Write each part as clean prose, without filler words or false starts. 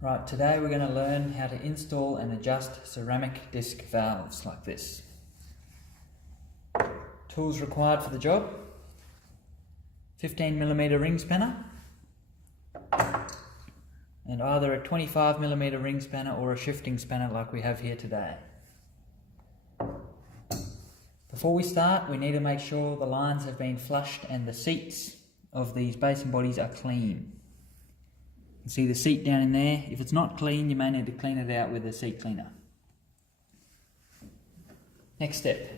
Right, today we're going to learn how to install and adjust ceramic disc valves like this. Tools required for the job: 15mm ring spanner and either a 25mm ring spanner or a shifting spanner like we have here today. Before we start, we need to make sure the lines have been flushed and the seats of these basin bodies are clean. You can see the seat down in there. If it's not clean, you may need to clean it out with a seat cleaner. Next step,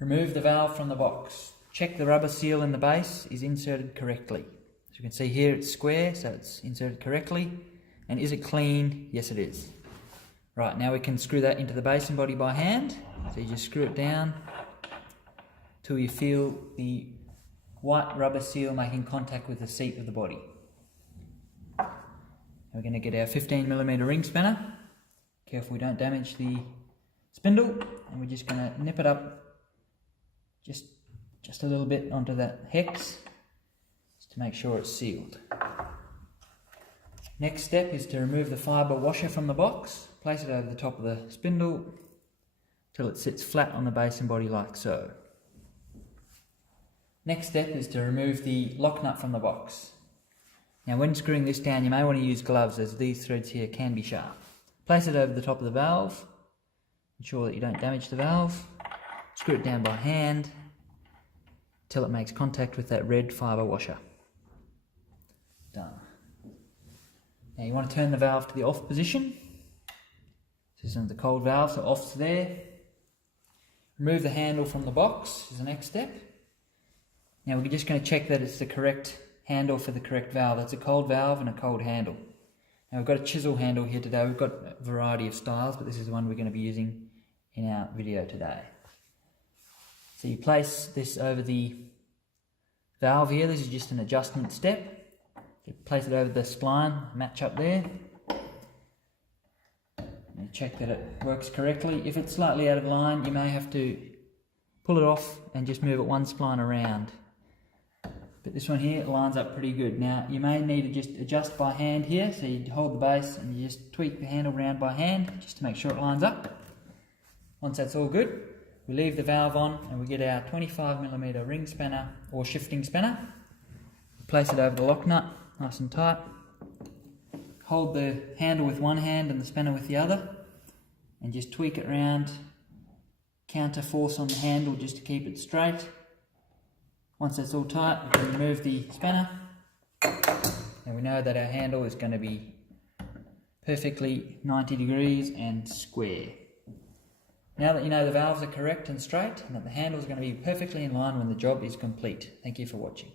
remove the valve from the box. Check the rubber seal in the base is inserted correctly. As you can see here, it's square, so it's inserted correctly. And is it clean? Yes, it is. Right, now we can screw that into the basin body by hand. So you just screw it down till you feel the white rubber seal making contact with the seat of the body. We're going to get our 15mm ring spanner. Careful we don't damage the spindle, and we're just going to nip it up just a little bit onto that hex just to make sure it's sealed. Next step is to remove the fibre washer from the box. Place it over the top of the spindle till it sits flat on the basin body like so. Next step is to remove the lock nut from the box. Now when screwing this down, you may want to use gloves, as these threads here can be sharp. Place it over the top of the valve. Ensure that you don't damage the valve. Screw it down by hand till it makes contact with that red fibre washer. Done. Now you want to turn the valve to the off position. This is the cold valve, so off's there. Remove the handle from the box is the next step. Now we're just going to check that it's the correct handle for the correct valve. That's a cold valve and a cold handle. Now we've got a chisel handle here today. We've got a variety of styles, but this is the one we're going to be using in our video today. So you place this over the valve here. This is just an adjustment step. You place it over the spline, match up there. And check that it works correctly. If it's slightly out of line, you may have to pull it off and just move it one spline around. But this one here lines up pretty good. Now you may need to just adjust by hand here, so you hold the base and you just tweak the handle around by hand just to make sure it lines up. Once that's all good, we leave the valve on and we get our 25mm ring spanner or shifting spanner. Place it over the lock nut, nice and tight. Hold the handle with one hand and the spanner with the other, and just tweak it around. Counter force on the handle just to keep it straight. Once that's all tight, we can remove the spanner, and we know that our handle is going to be perfectly 90 degrees and square. Now that you know the valves are correct and straight, and that the handle is going to be perfectly in line when the job is complete. Thank you for watching.